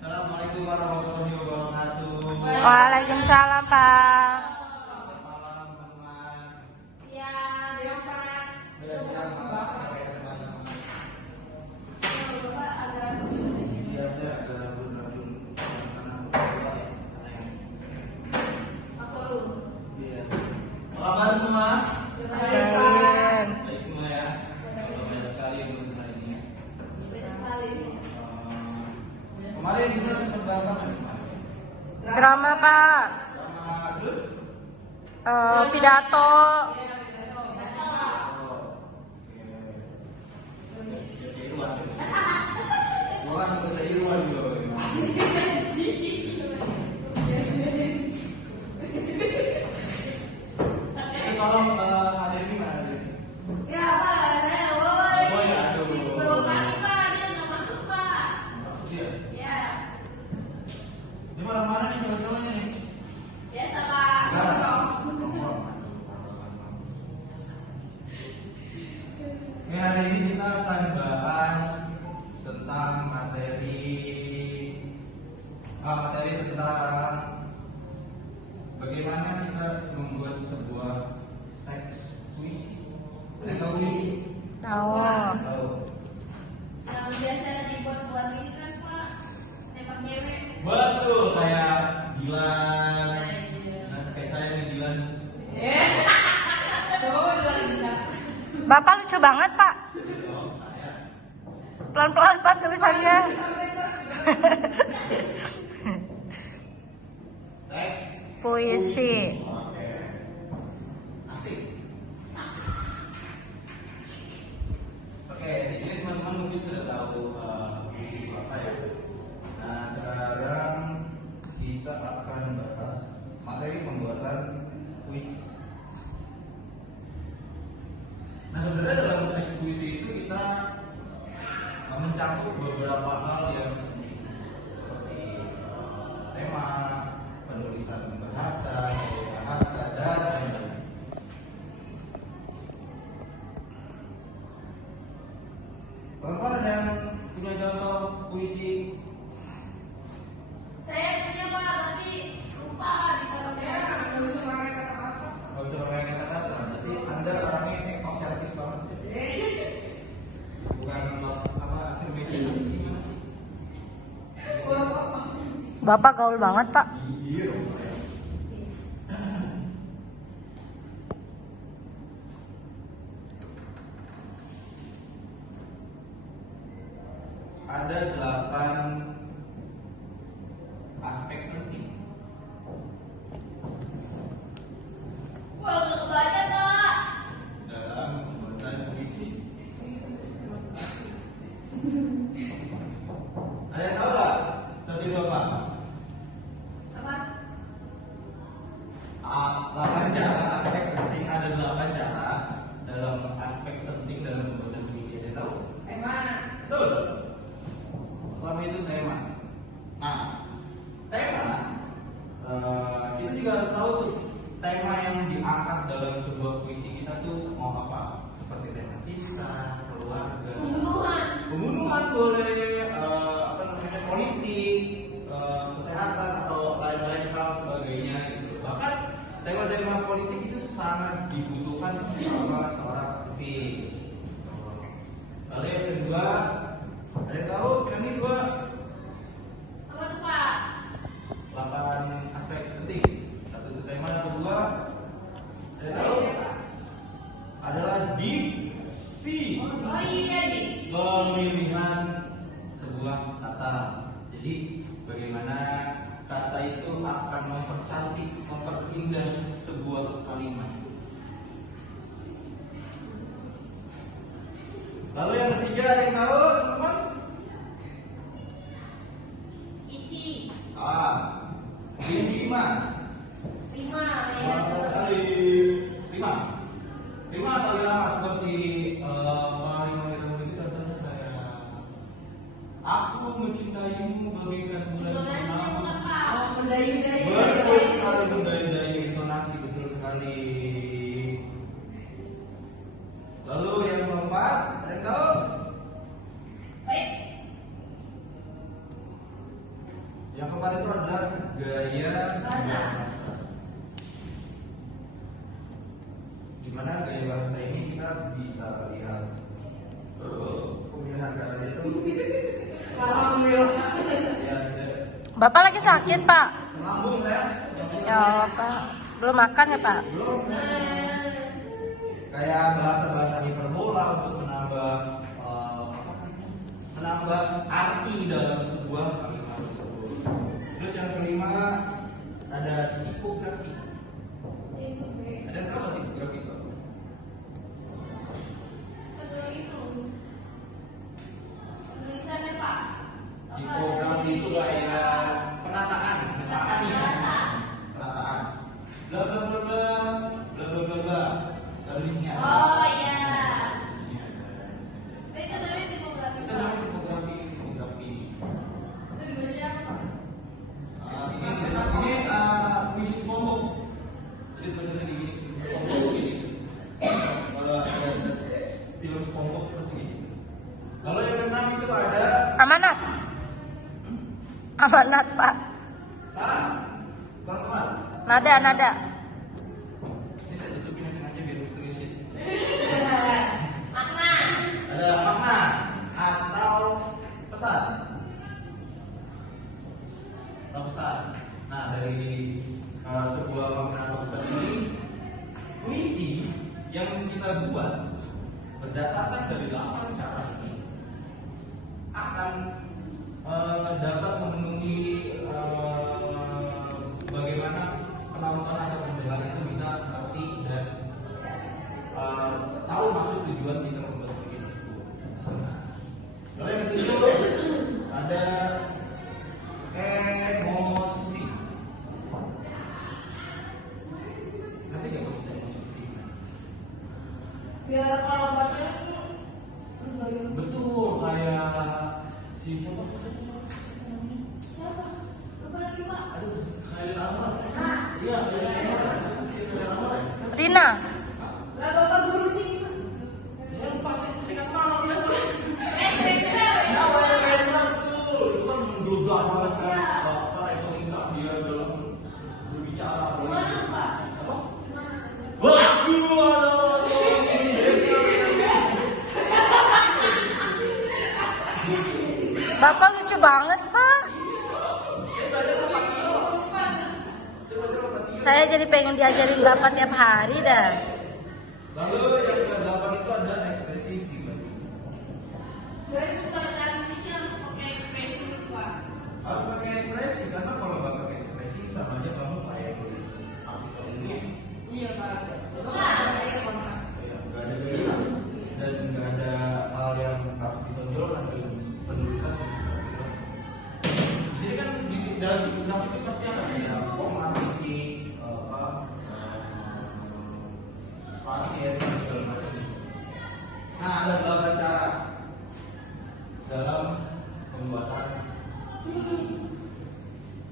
Assalamualaikum warahmatullahi wabarakatuh. Waalaikumsalam, Pak. Selamat malam, teman-teman. Siang, Pak. Siang, Pak. Teman-teman. Bapak agak Iya, saya ada ragu-ragu karena berdua ya. apa? Iya. Apa kabar semua? Baik. Baik semua ya. Banyak sekali yang belum hari ini ya. Beda sekali. Kemarin kita terbang apa nih? Drama, Pak. Sama Dus. Pidato. Tolong ada ini mana ada ini? Ya, Pak, saya woi. Oh ya, aduh. Bawa kaki, Pak, dia nggak masuk, Pak. Maksud dia? Ya, Ini malam mana nih cowok-cowoknya nih? biasa, Pak. Ini hari ini kita akan bahas tentang materi tentang bagaimana kita membuat sebuah teks puisi. Ada tahu puisi? Tahu. Tahu. Yang biasa dibuat-buat ini kan, Pak. Tembak cewek. Betul, kayak Dilan. Iya. Nah, kayak saya nih Dilan. Bapak lucu banget, Pak. Oh, saya. Pelan-pelan, Pak, tulisannya. Teks Puisi. Oke. Asik. Oke, di sini teman-teman mungkin sudah tahu puisi itu apa ya. Nah, sekarang kita akan bahas materi pembuatan puisi. Nah, sebenarnya dalam teks puisi itu kita mencakup beberapa hal yang penting, seperti tema, penulisan bahasa, gaya bahasa, dan lain-lain. Teman-teman ada yang punya contoh puisi? Saya punya, Pak, tapi lupa di dalam saya. Kalau bisa pakai kata-kata, berarti Anda orangnya ini off service banget. Bukan love apa affirmation gimana sih? Bapak gaul banget, Pak. Iya dong. Ada 8 aspek penting Wah, nggak kebaca, Pak. dalam pembuatan puisi. Ada yang tahu nggak? Satu dua Pak. Apa? 8 cara aspek penting, ada 8 cara dalam aspek penting dalam pembuatan puisi. Ada yang tahu? Betul. Pertama itu tema. Nah, tema kita juga harus tahu tuh tema yang diangkat dalam sebuah puisi kita tuh mau apa? Seperti tema cinta, keluarga, pembunuhan boleh, apa namanya, politik, kesehatan atau lain-lain hal sebagainya gitu. Bahkan tema-tema politik itu sangat dibutuhkan sama seorang aktivis. Lalu yang kedua, ada yang tahu yang ini dua Apa tuh, Pak? 8 aspek penting. Satu itu tema, yang kedua ada yang tahu adalah diksi, Oh iya, diksi. pemilihan sebuah kata. Jadi bagaimana kata itu akan mempercantik, memperindah sebuah kalimat. Lalu yang ketiga ada yang tahu, teman-teman? Isi. Lima. 5 ya. Betul sekali. Lima atau irama seperti lima itu contohnya kayak aku mencintaimu bagaikan bulan Intonasinya bukan, Pak. Betul sekali, mendayu-dayu intonasi, betul sekali. Lalu yang keempat, ada yang tahu? Baik. ada gaya Bahasa. Di mana gaya bahasa ini kita bisa lihat pemilihan kata itu. Alhamdulillah. Ya, Bapak lagi sakit, Pak. lambung saya. Ya Allah, Pak. Belum makan ya, Pak? Belum. Kayak bahasa-bahasa hiperbola untuk menambah arti dalam sebuah kalimat tersebut. Terus yang kelima ada tipografi. Ada yang tahu tipografi Pak? Betul itu. Tulisannya Pak. Tipografi itu kayak penataan, misalkan nih ya. Penataan. Bla bla bla bla bla bla bla bla. Lalu di sini ada. Oh iya. Di sini ada. Itu namanya tipografi. Itu namanya tipografi. Tipografi. Itu dibacanya apa Pak? Ini puisi SpongeBob. Jadi tulisannya di gini, SpongeBob gini. Kalau ada film SpongeBob seperti ini. Lalu yang keenam itu ada Amanat. Amanat, Pak. salah. Pelan-pelan. Nada. Ini saya tutupin aja biar misterius. Makna. Ada makna atau pesan. Atau pesan. Nah, dari sebuah makna atau pesan ini, puisi yang kita buat berdasarkan dari 8 cara ini akan dapat memenuhi bagaimana penonton atau pendengar itu bisa mengerti dan tahu maksud tujuan kita membuat puisi tersebut. Lalu yang ketujuh ada emosi. Nanti nggak maksudnya emosi seperti ini. Biar kalau bacanya tuh bergaya. Betul, kayak si siapa? Siapa? Lupa lagi Pak. Aduh, Khalil Anwar. Iya, Khalil Anwar. Khalil Anwar. Rina. Lah Bapak gurunya gimana? Saya lupa, saya nggak kenal nama dia. Keren-keren. Nah, Khalil Anwar betul. Itu kan menggugah banget kan. Retorika dia dalam berbicara. Gimana Pak? Apa? Gimana? Waduh, Bapak lucu banget, Pak. Saya jadi pengen diajarin Bapak tiap hari dah. Lalu yang ke-8 itu ada ekspresi pribadi. Dari pembacaan puisi harus pakai ekspresi Pak. Harus pakai ekspresi karena kalau nggak pakai ekspresi sama aja kamu kayak tulis artikel ini. Iya Pak. Ya, nggak ada gaya dan nggak ada hal yang harus ditonjolkan dalam penulisan. Jadi kan di dalam grafik itu pasti akan ada koma, titik, spasi, dan segala macam. Nah, ada 8 cara dalam pembuatan.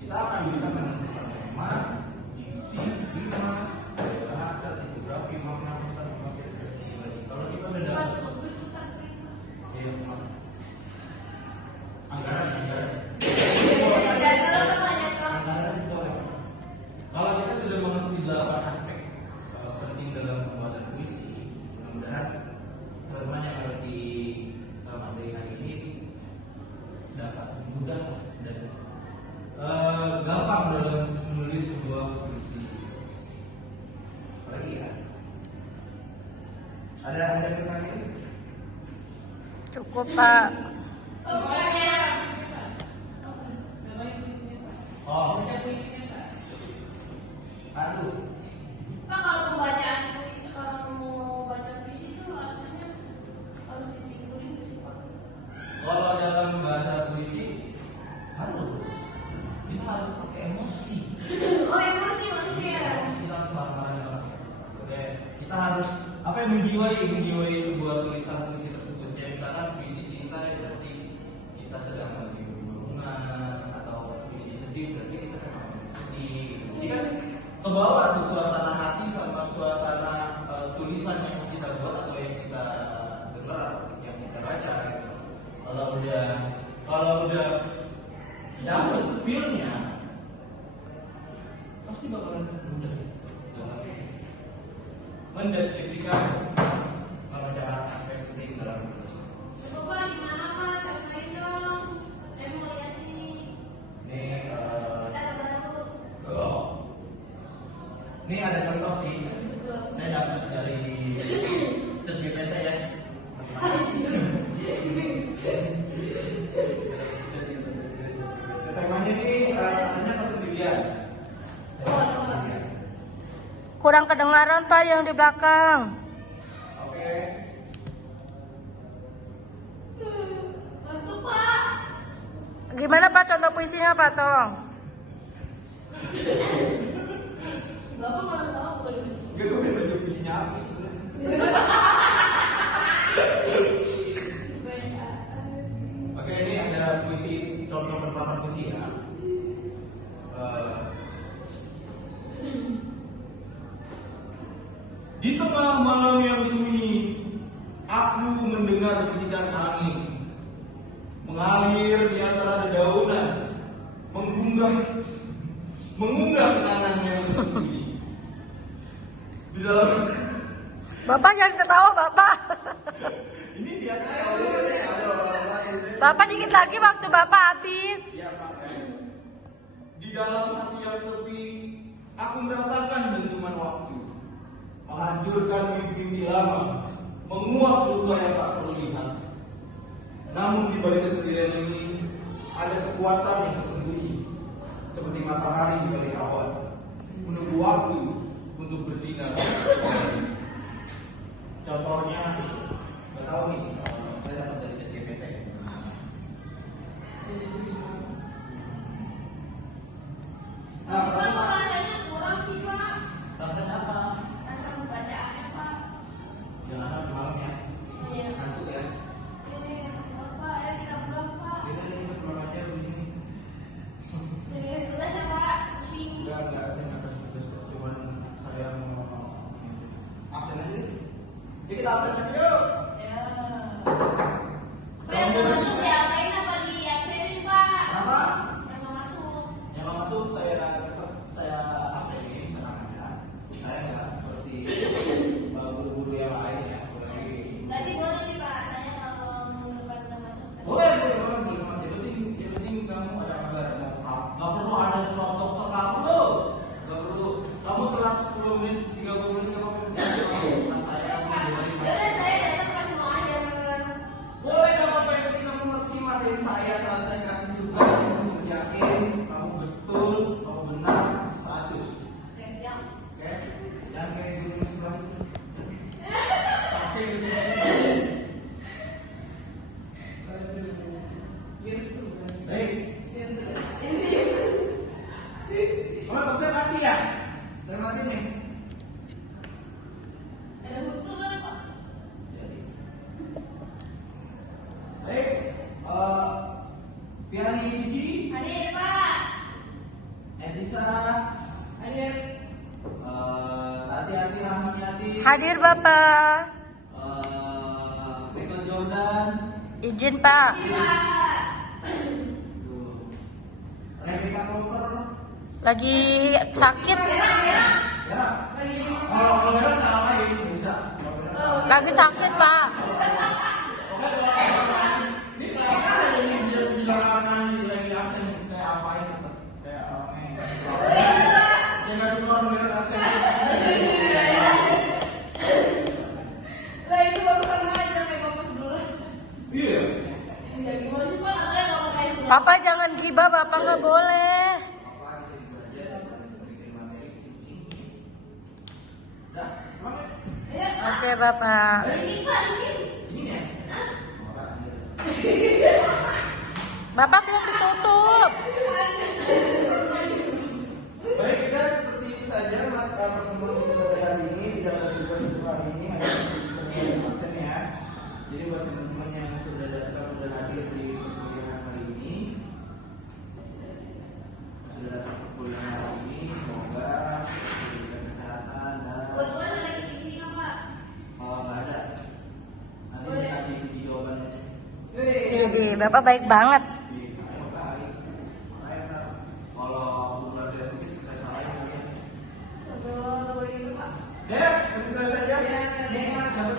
Kita akan bisa menentukan tema, isi, tema, bahasa, tipografi, makna, pesan, maksud, ekspresi. Kalau kita udah dapat, ya, anggaran. Anggaran itu apa? Kalau kita sudah mengerti 8 aspek penting dalam pembuatan puisi, mudah-mudahan teman-teman yang mengerti materi hari ini dapat mudah dan gampang dalam menulis sebuah puisi. Apalagi ya? Ada pertanyaan? Cukup, Pak. Oh, bukannya. Oh, aduh. Pak kalau pembacaan puisi, kalau mau baca puisi itu rasanya harus ditimbulin nggak sih Pak? Kalau dalam bahasa puisi harus kita harus pakai emosi. Oh emosi maksudnya. Emosi kita harus marah-marah. Oke, kita harus apa yang menjiwai sebuah tulisan puisi tersebut. Ya misalkan puisi cinta ya berarti kita sedang lagi berbunga, atau puisi sedih berarti kita memang sedih. Jadi kan kebawa tuh suasana hati sama suasana tulisan yang kita buat atau yang kita dengar atau yang kita baca. Kalau udah dapet feel-nya, pasti bakalan mudah dalam mendeskripsikan mengejar aspek penting dalam Coba gimana Pak? Cobain dong. Saya mau lihat nih. ini. Kita baru. Ini ada contoh sih, saya dapat dari ChatGPT ya. Temanya ini katanya kesendirian. Kurang kedengaran Pak yang di belakang. Oke. Bantu Pak. Gimana Pak contoh puisinya Pak, tolong. Bapak malah tahu boleh. Gue udah baca puisinya apa sebenarnya. Oke, ini ada puisi, contoh penerapan puisi ya. Di tengah malam yang sunyi, aku mendengar bisikan angin mengalir di antara dedaunan, mengunggah kenangan yang tersembunyi. Di dalam Bapak jangan ketawa Bapak. ini dia tahu ada Bapak dikit lagi waktu Bapak habis. ya, Pak. Di dalam hati yang sepi, aku merasakan dentuman waktu menghancurkan mimpi-mimpi lama, menguap luka yang tak terlihat. Namun di balik kesendirian ini ada kekuatan yang tersembunyi, seperti matahari di balik awan, menunggu waktu untuk bersinar. Contohnya, nggak tahu nih, saya dapat dari ChatGPT. Nah, Bapak rasanya kurang sih Pak. rasanya apa? Rasa pembacaannya Pak. Jangan ada malam ya, Iya. ngantuk ya. Ini Bapak, ayo kita pulang Pak. Ini pulang aja begini. Jadi tugas ya Pak. Pusing. Enggak, saya nggak kasih tugas kok. Cuman saya mau absen aja deh. Jadi kita absen aja yuk. Ya. Pak yang mau masuk diapain apa di absenin Pak? Kenapa? Yang mau masuk. Yang lama tuh saya absenin, tenang aja. Saya nggak seperti guru-guru yang lain ya. Berarti boleh nih Pak, tanya kalau minggu depan kita masuk. Boleh. Yang penting kamu ada kabar. Nggak perlu ada surat dokter, nggak perlu. Nggak perlu. Kamu telat 10 menit, 30 menit, nggak apa-apa. Nah, saya mau Ya udah saya datang pas mau ajar. boleh, nggak apa-apa. Yang penting kamu ngerti materi saya saat saya kasih juga. Kamu kerjain, kamu betul, kamu benar, 100. Oke, siap. Oke? Jangan kayak guru di sebelah itu. Capek gitu. Baik. Kalau saya mati ya? Saya mati nih. Ada hutu kan Pak? Jadi. Baik. Viani Siji, Hadir Pak. Edisa, Hadir. Tati Rahmaniati, Hadir Bapak. Michael Jordan, Izin Pak. Rebecca Cooper. Lagi sakit. Ya. Kalau merah saya apain? Bisa. Lagi sakit Pak. Oke, ini sekarang ini bisa dibilang lagi absen, saya apain tetap kayak jangan semua orang merah absen. Lah itu baru kan aja kayak Bapak sebelah. Iya. Ya gimana sih Pak? Katanya nggak mau kayak sebelah. Bapak jangan gibah, Bapak nggak boleh. Apaan jadi belajar dan bikin materi. Dah, pulang ya. Ayo Pak. Oke Bapak. Ini Pak, ini. Ini ya. Orang Bapak belum ditutup. baik, guys, seperti itu saja pertemuan kita pada hari ini. Tidak ada tugas untuk hari ini, hanya sebagai absen ya. Jadi buat teman-teman yang sudah datang, sudah hadir di perkuliahan hari ini, sudah datang ke perkuliahan hari ini, semoga diberikan kesehatan dan Buat gua ada lagi di sini Pak. nggak ada. Nanti dikasih jawabannya. Jadi Bapak baik banget. Ayo baik. Makanya ntar kalau aku belajar sedikit saya salahin kalian. ya. Ini kelas siapa